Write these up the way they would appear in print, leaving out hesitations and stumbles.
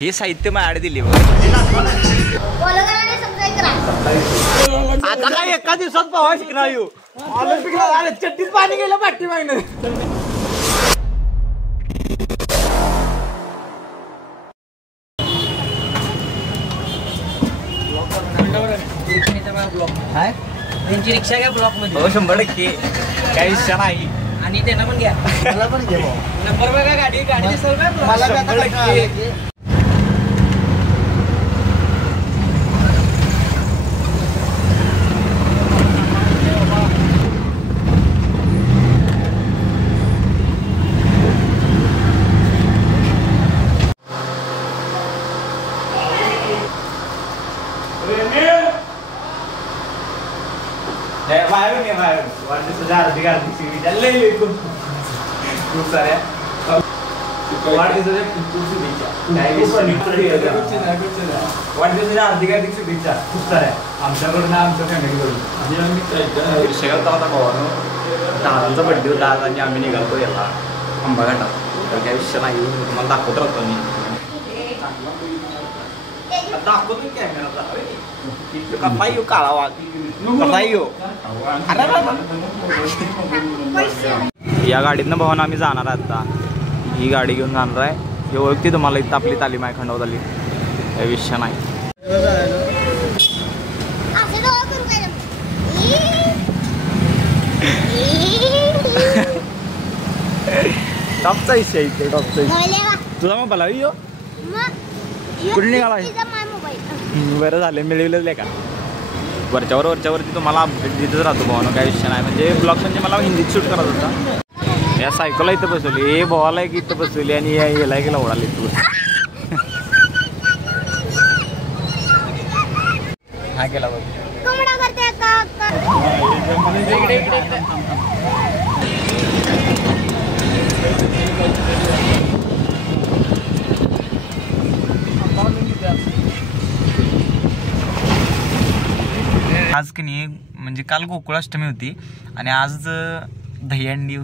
हे साहित्य माझ्याकडे दिली आता काय एका दिवसात पावा शिकणार येऊ ऑलिम्पिकला चट्टीत पाणी गेलं पाठी मागणं. त्यांची रिक्षा घ्या ब्लॉक मध्ये. हो 100% काही विषय नाही. आणि त्यांना पण घ्या. मला पण घे नंबर बघा गाडी दिसेल काय मला 100%. खूप साऱ्या वाढदिवसाच्या हार्दिक हार्दिक शुभेच्छा खूप साऱ्या आमच्याकडून आमच्या फॅमिलीकडून. विषय होता भावानं दादांचा बड्डे होता आज आणि आम्ही निघालतो याला आंबाघाटात. तर काही विषय नाही तुम्हाला दाखवत राहतो मी दाखवतो कॅमेरा कसा येऊ काळा वाघ कसा येऊ. या गाडीतनं भावानं आम्ही जाणार आहे आता. ही गाडी घेऊन जाणार आहे. हे ओळखते तुम्हाला इथं आपली तालीम आहे खंडोबाली. काही विषय नाही. टॉपचा विषय इथे टॉपचा विषय. तुझा मोबाईल आहे यो कुठे निघाला. बरं झालं मिळवलं का. वरच्यावरती तुम्हाला अपडेट देतच राहतो भावानं. काही विषय नाही. म्हणजे ब्लॉग म्हणजे मला हिंदीत शूट करत होता. या सायकलला इथं बसवली हे भावाला एक इथं बसवली आणि याला एक लावडाला इथं बसली. हा केला बघ आज की नाही म्हणजे काल गोकुळाष्टमी होती आणि आज दहीहंडी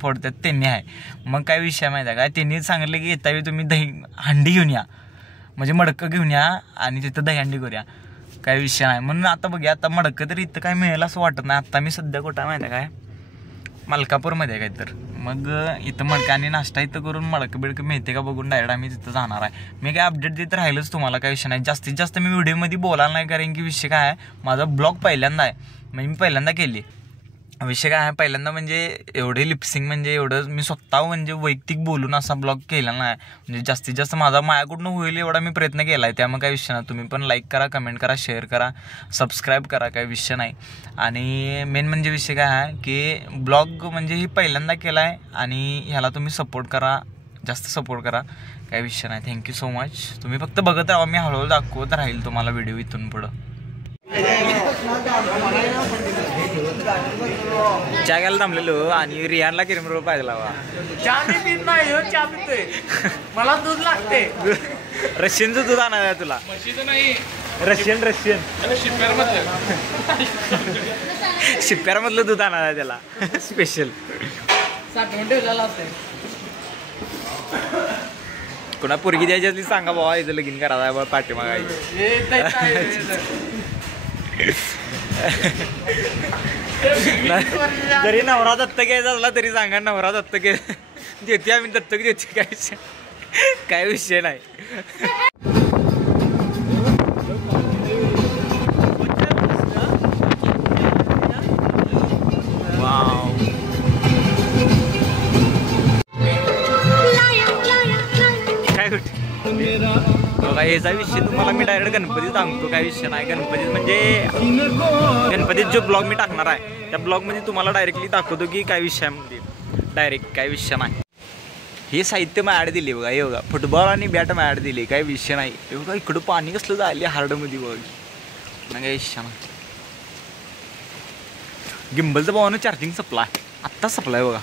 फोडतात त्यांनी आहे. मग काय विषय माहिती आहे का त्यांनी सांगितलं की येता वेळी तुम्ही हंडी घेऊन या म्हणजे मडकं घेऊन या आणि तिथं दहीहंडी करूया. काय विषय नाही म्हणून आता बघूया. आता मडकं तरी इथं काय मिळेल असं वाटत नाही. आता मी सध्या कुठं माहिती आहे काय मलकापूरमध्ये आहे काय तर. मग इथं मडकं आणि नाश्ता इथं करून मडकं बिडकं मिळते का बघून डायरेक्ट आम्ही तिथं जाणार आहे. मी काय अपडेट देत राहिलंच तुम्हाला. काही विषय नाही. जास्तीत जास्त मी व्हिडिओमध्ये बोलायला नाही कारण की विषय काय आहे माझा ब्लॉग पहिल्यांदा आहे. म्हणजे मी पहिल्यांदा केली. विषय काय आहे पहिल्यांदा म्हणजे एवढे लिपसिंग म्हणजे एवढं मी स्वतः म्हणजे वैयक्तिक बोलून असा ब्लॉग केला नाही. म्हणजे जास्तीत जास्त माझ्याकडून होईल एवढा मी प्रयत्न केला आहे. त्यामुळे काही विषय नाही. तुम्ही पण लाईक करा कमेंट करा शेअर करा सबस्क्राईब करा. काही विषय नाही. आणि मेन म्हणजे विषय काय आहे की ब्लॉग म्हणजे ही पहिल्यांदा केला आहे आणि ह्याला तुम्ही सपोर्ट करा जास्त सपोर्ट करा. काही विषय नाही. Thank you so much. तुम्ही फक्त बघत राहा. मी हळूहळू दाखवत राहील तुम्हाला व्हिडिओ इथून पुढं. चहा घ्यायला थांबलेलो आणि रियानला किरमिर पाहिजे लावा. मला दूध लागते. रशियनचं दूध आणणार आहे तुला. रशियन शिप्प्यारमधलं दूध आणणार आहे त्याला स्पेशल. कुणा पोरगी द्यायची असली सांगा बाबा इथं लगीन करायला आहे पाठीमागा. जरी नवरा दत्तक घ्यायचा असला तरी सांगा. नवरा दत्तक देते आम्ही दत्तक देते. काय विषय नाही. काय कुठे बघा याचा विषय तुम्हाला मी डायरेक्ट गणपतीत सांगतो. काय विषय नाही. गणपतीत म्हणजे गणपतीत जो ब्लॉग मी टाकणार आहे त्या ब्लॉगमध्ये तुम्हाला डायरेक्टली दाखवतो की काय विषय म्हणजे डायरेक्ट काय विषय नाही. हे साहित्य माझ्याकडे दिले बघा. हे बघा फुटबॉल आणि बॅट माझ्याकडे दिले. काही विषय नाही. हे बघा इकडं पाणी कसलं झाले हार्डमध्ये बघ. काही विषय नाही. गिम्बलचं भावानं चार्जिंग सप्लाय आत्ताच सप्लाय बघा.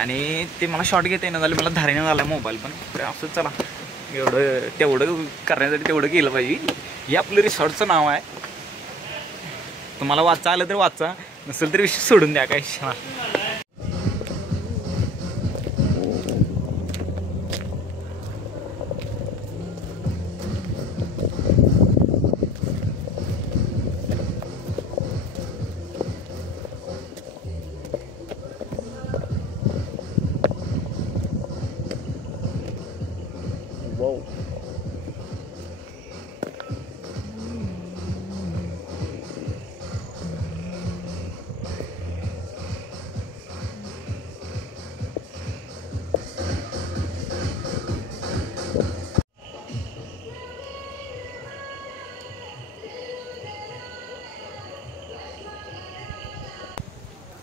आणि ते मला शॉर्ट घेता येणं झालं. मला धारेनं झाला मोबाईल पण असं चला एवढं तेवढं करण्यासाठी तेवढं केलं पाहिजे. हे आपलं रिसॉर्टचं नाव आहे. तुम्हाला वाचा आलं तर वाचा नसेल तर विषय सोडून द्या. काय वाव.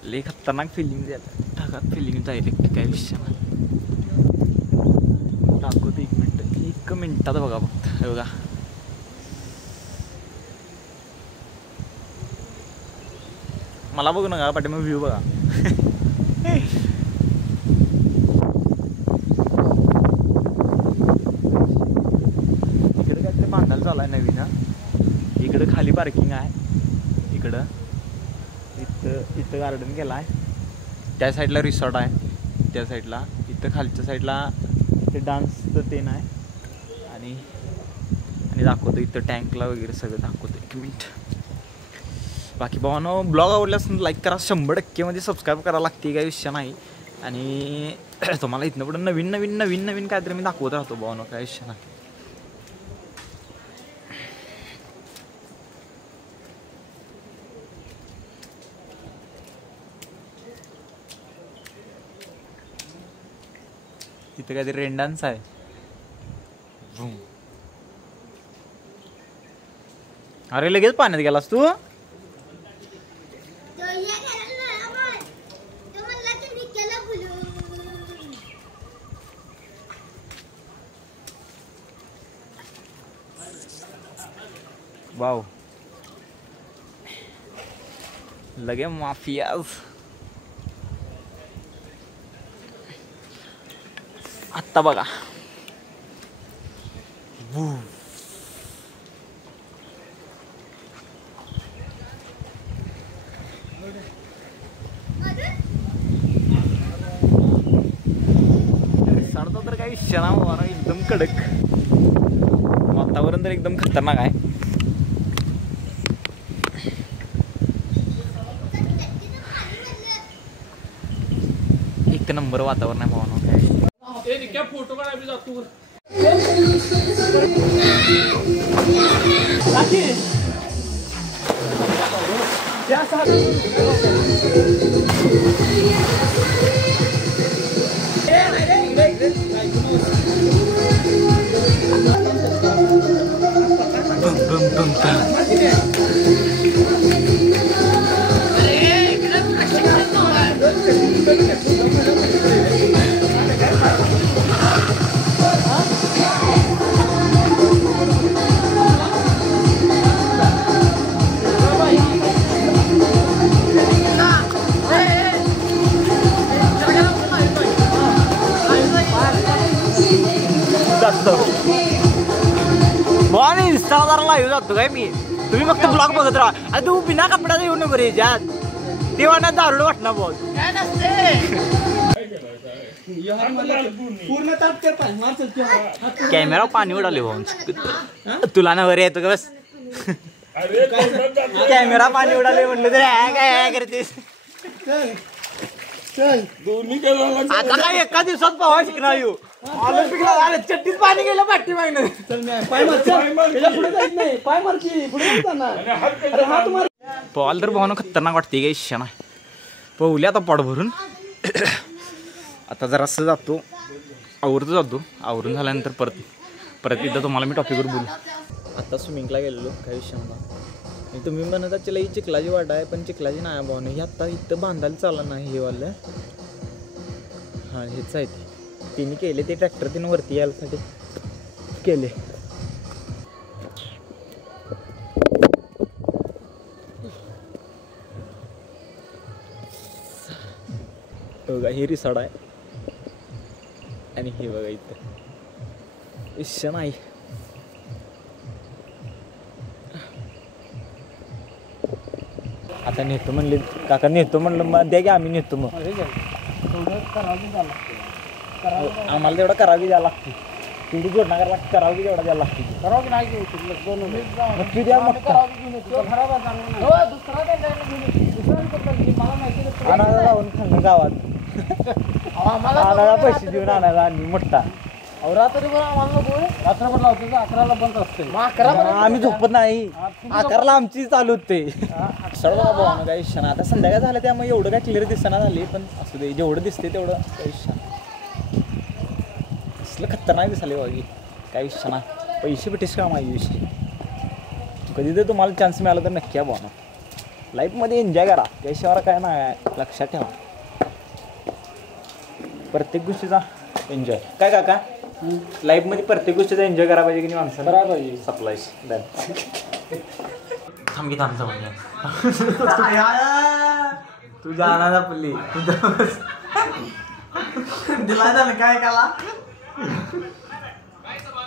लई खतरनाक फिलिंग द्यायला ढगात फिलिंग जाईल काय विषय नाही. दाखवतो 1 मिनिटात बघा फक्त हे बघा. मला बघू नका पाठी मग व्ह्यू बघा. इकडे काहीतरी बांधायला चालू आहे नवीन. इकडं खाली पार्किंग आहे. इकडं इथं गार्डन केलं आहे. त्या साईडला रिसॉर्ट आहे. त्या साईडला इथं खालच्या साईडला ते डान्सचं ते नाही. आणि दाखवतो इथं टँकला वगैरे सगळं दाखवतो. 1 मिनिट. बाकी भावानो ब्लॉग आवडल्यास लाईक करा. 100% मध्ये सबस्क्राईब करायला लागते काही विषय नाही. आणि तुम्हाला इथनं पुढं नवीन काहीतरी मी दाखवत राहतो भावानो काही विषय नाही. इथं काहीतरी रेन डान्स आहे. अरे लगेच पाण्यात गेलास तू. वाव लगे माफियाज. आत्ता बघा सरता तर काही क्षणा एकदम कडक. वातावरण तर एकदम खतरनाक आहे. एक नंबर वातावरण आहे भावना काय. फोटो काढायला जातो. इंस्टाला लाईव्ह जातो काय मी. तुम्ही फक्त ब्लॉग बघत राहा. अरे तू बिना कपड्याचा येऊ नको रे ज्यात ते वाटत दारुड वाटणार बहुत. कॅमेरा पाणी उडाले भाऊ. तुला ना बरे येतो का बस. कॅमेरा पाणी उडाले म्हटलं तर काय करतेस. आता काय एका दिवसात पोहायला शिकणार येऊ. ऑलिम्पिकला चट्टीत पाणी गेलं पाठी मागणं. पोहायला तर भावना खतरनाक वाटते काही क्षण आहे. पोहले आता पोट भरून. आता जरासं जातो आवरून झाल्यानंतर परत एकदा तुम्हाला मी टॉपिकवर बोलू. आता स्विमिंगला गेलेलो काही विषय मला. तुम्ही म्हणत चला ही चिखलाची वाट आहे पण चिखलाची नाही भावना. ही आता इथं बांधायला चालला नाही हे वालं. हां हेच आहे ते. तिने केले ते ट्रॅक्टर तिने वरती यायसाठी केले. बघा ही रिसॉर्ट आहे आणि हे बघा इथं इश्य नाही. आता नेतो म्हणले काका. नेतो म्हणलं मग द्या की आम्ही नेतो. मग आम्हाला तेवढं करावी द्यायला लागते. तेवढी जोडणा करायला लागते. करावी तेवढा द्यायला लागते. करावी नाही द्या मग आणायला जाऊन खाल्लं गावात. आणायला पैसे देऊन आणायला आणि मोठा रात्रभर आम्हाला नको रात्रभर लावतो 11ला बंद असते मग 11 आम्ही झोपत नाही 11ला आमची चालू होते सर बघा भावानं काही क्षण आता संध्याकाळ झालं त्यामुळे एवढं काय क्लिअर दिसना झाली पण असू दे जेवढं दिसते तेवढं काही क्षण असलं खतरनाक दिसाले बाकी काही क्षण पैसे भेटेस का माझी विषय कधी तर तुम्हाला चान्स मिळाला तर नक्की या भावानं लाईफमध्ये एन्जॉय करा त्याशिवाय काय नाही लक्षात ठेवा प्रत्येक गोष्टीचा एन्जॉय काय काका लाईफमध्ये प्रत्येक गोष्टीचा एन्जॉय करायला पाहिजे की नाही माणसाला करायला पाहिजे सप्लायस थांब म्हणजे तू जाणार आपली दिला झालं काय काला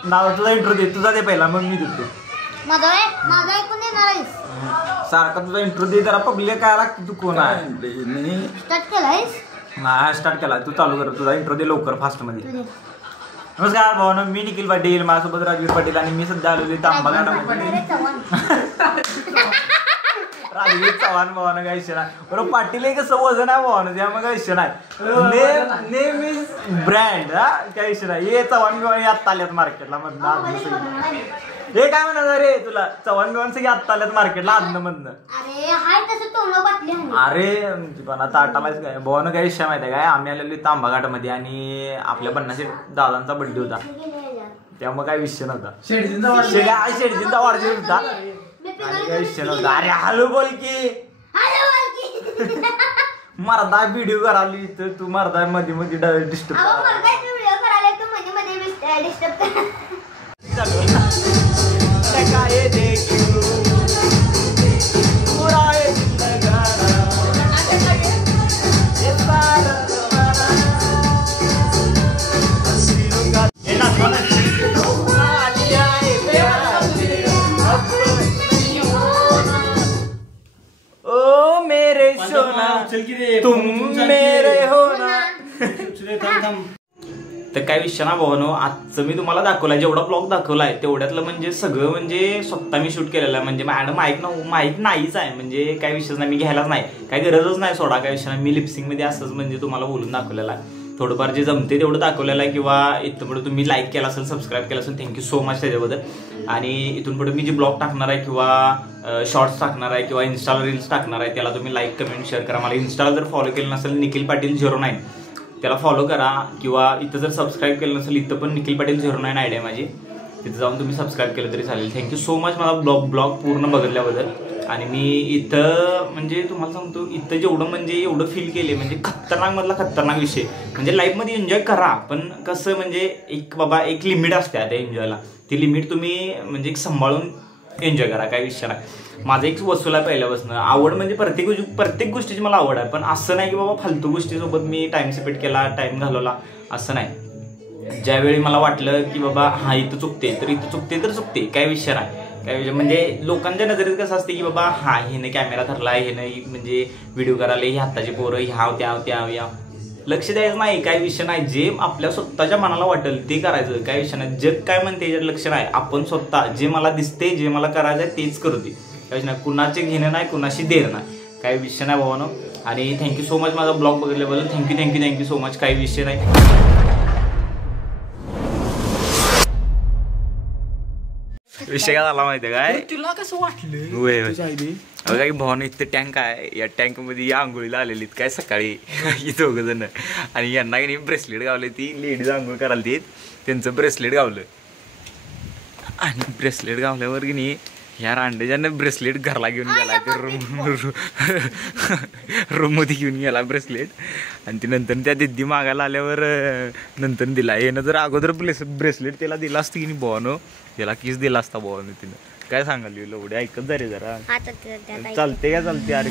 नाव तुझा इंट्रो दे तुझा दे पहिला मग मी देतो माझा ऐकून देणार आहेस सारखा तुझा इंट्रो दे जरा पब्लिक काय लागते तू कोण आहे स्टार्ट केलायस नाही स्टार्ट केला तू चालू कर तुझा इंट्रो दे लवकर फास्ट मध्ये नमस्कार भावना मी निखिल पाटील माझ्यासोबत राजवीर पाटील आणि मी सध्या आलो तांबा राजवीर चव्हाण भावानं काही इश्य नाही बरोबर पाटील एक कसं वजन आहे भावानं त्यामुळे काही इश्य नाही नेम इज ब्रँड हा काही इश्य नाही हे चव्हाण बिव्हाण आत्ता आल्यात मार्केटला मधनं हे काय म्हणा रे तुला चव्हाण बिव्हाण सगळी आत्ता आल्यात मार्केटला आधनं मधनं अरे पण आता आटालाच काय भावानं काही इश्य माहिती आहे काय आम्ही आलेलो तांबाघाटामध्ये आणि आपल्या बन्नाचे दादांचा बड्डे होता त्यामुळे काय विषय नव्हता शेडजींचा वाढदिवस होता आणि काही विषय नव्हता अरे हॅलो बोल की मर्दा व्हिडिओ कराली इथं तू मर्दा मध्ये मध्ये डिस्टर्ब तुम मेरे हो ना तर काय विषय ना भावानो आजचं मी तुम्हाला दाखवलाय जेवढा ब्लॉग दाखवलाय तेवढ्यातलं म्हणजे सगळं म्हणजे स्वतः मी शूट केलेलं आहे म्हणजे मॅडम माहीत नाहीच आहे म्हणजे काय विषय नाही मी घ्यायलाच नाही काय गरजच नाही सोडा काय विषय नाही मी लिपसिंग मध्ये असंच म्हणजे तुम्हाला बोलून दाखवलेलं आहे थोडंफार जे जमते तेवढं दाखवलेलं आहे किंवा इथं पुढे तुम्ही लाईक केला असेल सबस्क्राईब केला असेल थँक्यू सो मच त्याच्याबद्दल आणि इथून पुढे मी जे ब्लॉग टाकणार आहे किंवा शॉर्ट्स टाकणार आहे किंवा इन्स्टाला रील्स टाकणार आहे त्याला तुम्ही लाईक कमेंट शेअर करा मला इन्स्टाला जर फॉलो केलं नसेल निखिल पाटील 09 त्याला फॉलो करा किंवा इथं जर सबस्क्राईब केलं नसेल इथं पण निखिल पाटील 09 आयडी आहे माझी तिथं जाऊन तुम्ही सबस्क्राईब केलं तरी चालेल थँक्यू सो मच मला ब्लॉग पूर्ण बघितल्याबद्दल आणि मी इथं म्हणजे तुम्हाला सांगतो इथं जेवढं म्हणजे एवढं फील केले म्हणजे खतरनाक मधला खतरनाक विषय म्हणजे लाईफमध्ये एन्जॉय करा पण कसं म्हणजे एक बाबा एक लिमिट असते त्या एन्जॉयला ती लिमिट तुम्ही म्हणजे एक सांभाळून एन्जॉय करा काय विषय नाही माझं एक वसूल आहे पहिल्यापासून आवड म्हणजे प्रत्येक गोष्टीची मला आवड आहे पण असं नाही की बाबा फालतू गोष्टीसोबत मी टाइम स्पेंड केला टाइम घालवला असं नाही ज्यावेळी मला वाटलं की बाबा हा इथं चुकते तर चुकते काय विषय नाही काय विषय म्हणजे लोकांच्या नजरेत कसं असते की बाबा हा हिने कॅमेरा धरलाय हिने म्हणजे व्हिडिओ करायला ही हाताची पोरं ह्याव त्या लक्ष द्यायचं नाही काय विषय नाही जे आपल्या स्वतःच्या मनाला वाटेल ते करायचं काय विषय नाही जग काय म्हणते याच्यात लक्ष नाही आपण स्वतः जे मला दिसते जे मला करायचं तेच करते काय विषय नाही कुणाचे घेणं नाही कुणाशी देणं नाही काय विषय नाही भावानो आणि थँक्यू सो मच माझा ब्लॉग बघितल्याबद्दल थँक्यू सो मच काही विषय नाही विषय काय झाला माहितीये काय तुला कसं वाटलं काही भावना इथं टँक आहे या टँक मध्ये या आंघोळीला आलेली काय सकाळी ही दोघ जण आणि यांना की ब्रेसलेट गावले ती लेडीज आंघोळ करायला ती त्यांचं ब्रेसलेट गावलं आणि ब्रेसलेट गावल्यावर की नाही ह्या रांडेजानं ब्रेसलेट घरला घेऊन गेला ते रूम मध्ये घेऊन गेला ब्रेसलेट आणि ती नंतर त्या दिद्दी मागायला आल्यावर नंतर दिला यानं जर अगोदर ब्रेसलेट त्याला दिला असतं की नाही भावानं त्याला किस दिला असता भावानं तिनं काय सांगाल एवढे ऐकत जा रे जरा चालते का चालते अरे